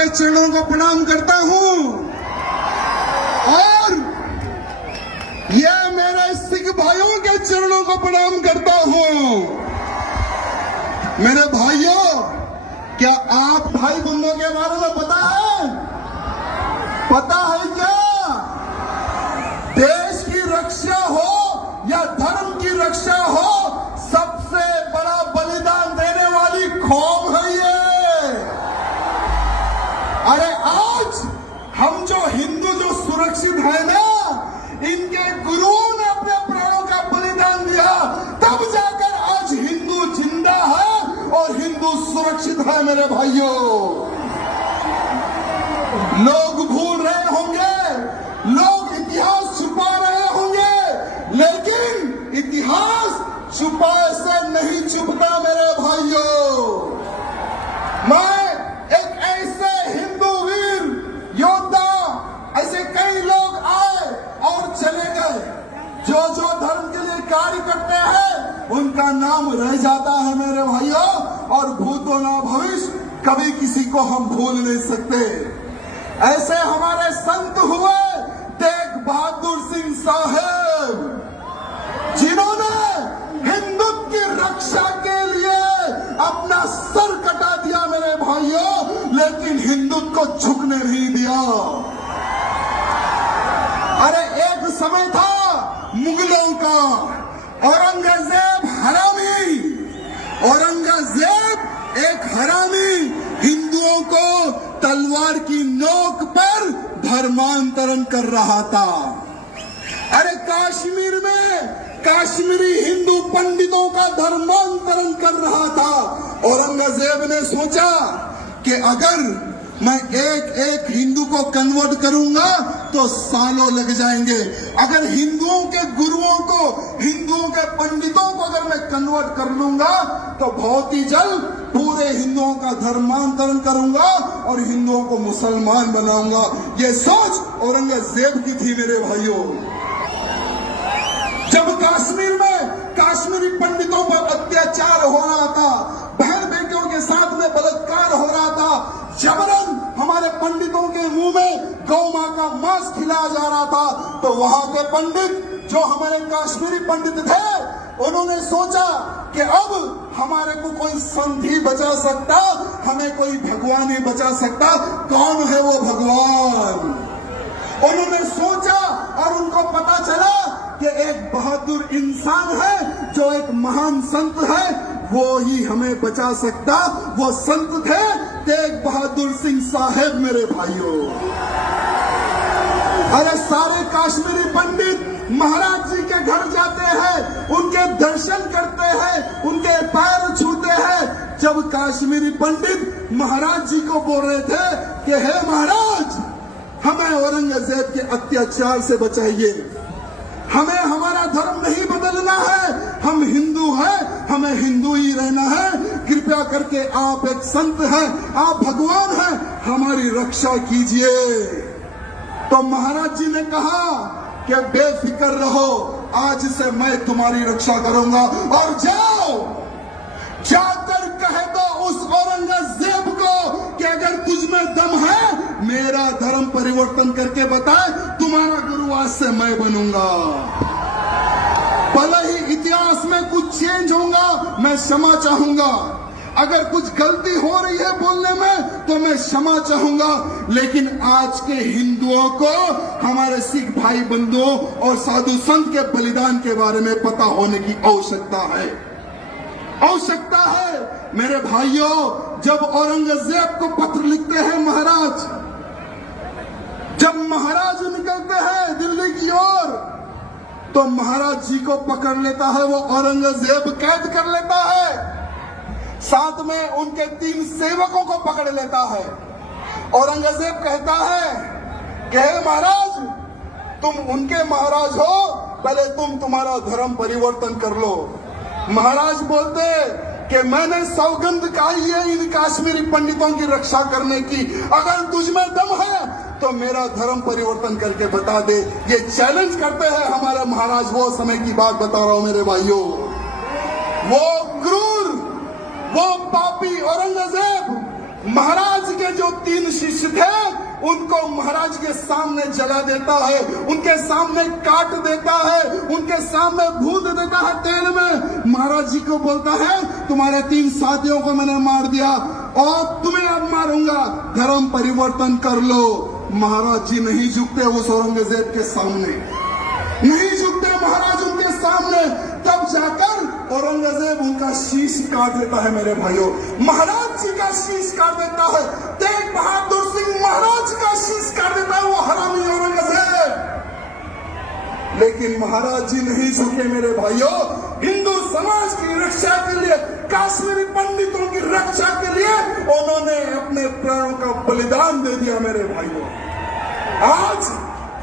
के चरणों को प्रणाम करता हूं और ये मेरे सिख भाइयों के चरणों को प्रणाम करता हूं। मेरे भाइयों, क्या आप भाई बंधुओं के बारे में पता है? पता है क्या? देश की रक्षा हो या धर्म की रक्षा हो, सबसे बड़ा बलिदान देने वाली कौम है ये। अरे आज हम जो हिंदू जो सुरक्षित है ना, इनके गुरुओं ने अपने प्राणों का बलिदान दिया, तब जाकर आज हिंदू जिंदा है और हिंदू सुरक्षित है। मेरे भाइयों, लोग भूल रहे होंगे, लोग इतिहास छुपा रहे होंगे, लेकिन इतिहास छुपाए से नहीं छुपता। मेरे भाइयों, मैं एक ऐसे हिंदू वीर योद्धा, ऐसे कई लोग आए और चले गए, जो जो धर्म के लिए कार्य करते हैं उनका नाम रह जाता है मेरे भाइयों, और भूतो ना भविष्य कभी किसी को हम भूल नहीं सकते। ऐसे हमारे संत हुए तेग बहादुर सिंह साहब, जिन्होंने हिंदुत्व की रक्षा के लिए अपना सर कटा दिया मेरे भाइयों, लेकिन हिंदुत्व को झुकने नहीं दिया। अरे एक समय था मुगलों का, औरंगजेब हरामी, औरंगजेब एक हरामी हिंदुओं को तलवार की नोक पर धर्मांतरण कर रहा था। अरे कश्मीर में कश्मीरी हिंदू पंडितों का धर्मांतरण कर रहा था। औरंगजेब ने सोचा कि अगर मैं एक एक हिंदू को कन्वर्ट करूंगा तो सालों लग जाएंगे। अगर हिंदुओं के गुरुओं को, हिंदुओं के पंडितों को अगर मैं कन्वर्ट कर लूंगा तो बहुत ही जल्द पूरे हिंदुओं का धर्मांतरण करूंगा और हिंदुओं को मुसलमान बनाऊंगा। ये सोच औरंगजेब की थी मेरे भाइयों। जब कश्मीर में कश्मीरी पंडितों पर अत्याचार हो रहा था, बहन बेटियों के साथ में बलात्कार हो रहा था, जबरन हमारे पंडितों के मुंह में गौ मां का मांस खिलाया जा रहा था, तो वहां के पंडित जो हमारे कश्मीरी पंडित थे, उन्होंने सोचा कि अब हमारे को कोई संत ही बचा सकता, हमें कोई भगवान ही बचा सकता। कौन है वो भगवान? उन्होंने सोचा और उनको पता चला कि एक बहादुर इंसान है जो एक महान संत है, वो ही हमें बचा सकता। वो संत थे तेग बहादुर सिंह साहब मेरे भाइयों। अरे सारे कश्मीरी पंडित महाराज जी के घर जाते हैं, उनके दर्शन करते हैं, उनके पैर छूते हैं। जब कश्मीरी पंडित महाराज जी को बोल रहे थे कि हे महाराज, हमें औरंगजेब के अत्याचार से बचाइए, हमें हमारा धर्म नहीं बदलना है, हम हिंदू हैं, हमें हिंदू ही रहना है, कृपया करके आप एक संत हैं, आप भगवान हैं, हमारी रक्षा कीजिए। तो महाराज जी ने कहा कि बेफिक्र रहो, आज से मैं तुम्हारी रक्षा करूंगा, और जाओ जाकर कह दो उस औरंगजेब को कि अगर तुझ में दम है, मेरा धर्म परिवर्तन करके बताए, तुम्हारा गुरु आज से मैं बनूंगा। भले ही इतिहास में कुछ चेंज होगा, मैं क्षमा चाहूंगा। अगर कुछ गलती हो रही है बोलने में तो मैं क्षमा चाहूंगा, लेकिन आज के हिंदुओं को हमारे सिख भाई बंधुओं और साधु संत के बलिदान के बारे में पता होने की आवश्यकता है, आवश्यकता है। मेरे भाइयों, जब औरंगजेब को पत्र लिखते हैं महाराज, जब महाराज निकलते हैं दिल्ली की ओर, तो महाराज जी को पकड़ लेता है वो औरंगजेब, कैद कर लेता है, साथ में उनके 3 सेवकों को पकड़ लेता है। औरंगजेब कहता है कि हे महाराज, तुम उनके महाराज हो, पहले तुम तुम्हारा धर्म परिवर्तन कर लो। महाराज बोलते कि मैंने सौगंध खाई है इन कश्मीरी पंडितों की रक्षा करने की, अगर तुझमें दम है तो मेरा धर्म परिवर्तन करके बता दे। ये चैलेंज करते हैं हमारे महाराज। वो समय की बात बता रहा हूं मेरे भाइयों। वो क्रूर, वो पापी औरंगजेब महाराज के जो 3 शिष्य उनको महाराज के सामने जला देता है, उनके सामने काट देता है, उनके सामने भून देता है तेल में। महाराज जी को बोलता है तुम्हारे 3 साथियों को मैंने मार दिया और तुम्हें अब मारूंगा, धर्म परिवर्तन कर लो। महाराज जी नहीं झुकते उस औरंगजेब के सामने, नहीं झुकते महाराज उनके सामने। तब जाकर औरंगजेब उनका शीश काट देता है मेरे भाइयों, महाराज जी का शीश काट देता है। तेग बहादुर सिंह महाराज का शीश काट देता है वो हरामी औरंगजेब। लेकिन महाराज जी नहीं झुके मेरे भाइयों, हिंदू समाज की रक्षा के लिए, काश्मीरी पंडितों की रक्षा के लिए उन्होंने अपने प्राणों का बलिदान दे दिया मेरे भाइयों। आज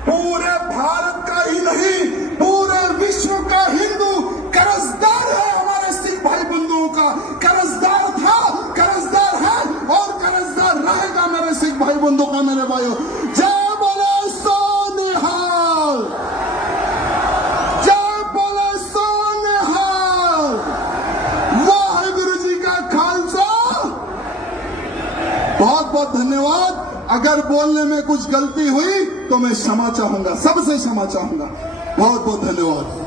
पूरे भारत का ही नहीं, पूरे विश्व का हिंदू कर्जदार है हमारे सिख भाई बंधुओं का, कर्जदार था, कर्जदार है और कर्जदार रहेगा मेरे सिख भाई बंधु का मेरे भाइयों। जय बोले सोनिहाल, जय बोले सोनिहाल, वाहिगुरु जी का खालसा। बहुत बहुत धन्यवाद। अगर बोलने में कुछ गलती हुई तो मैं क्षमा चाहूंगा, सबसे क्षमा चाहूंगा। बहुत बहुत धन्यवाद।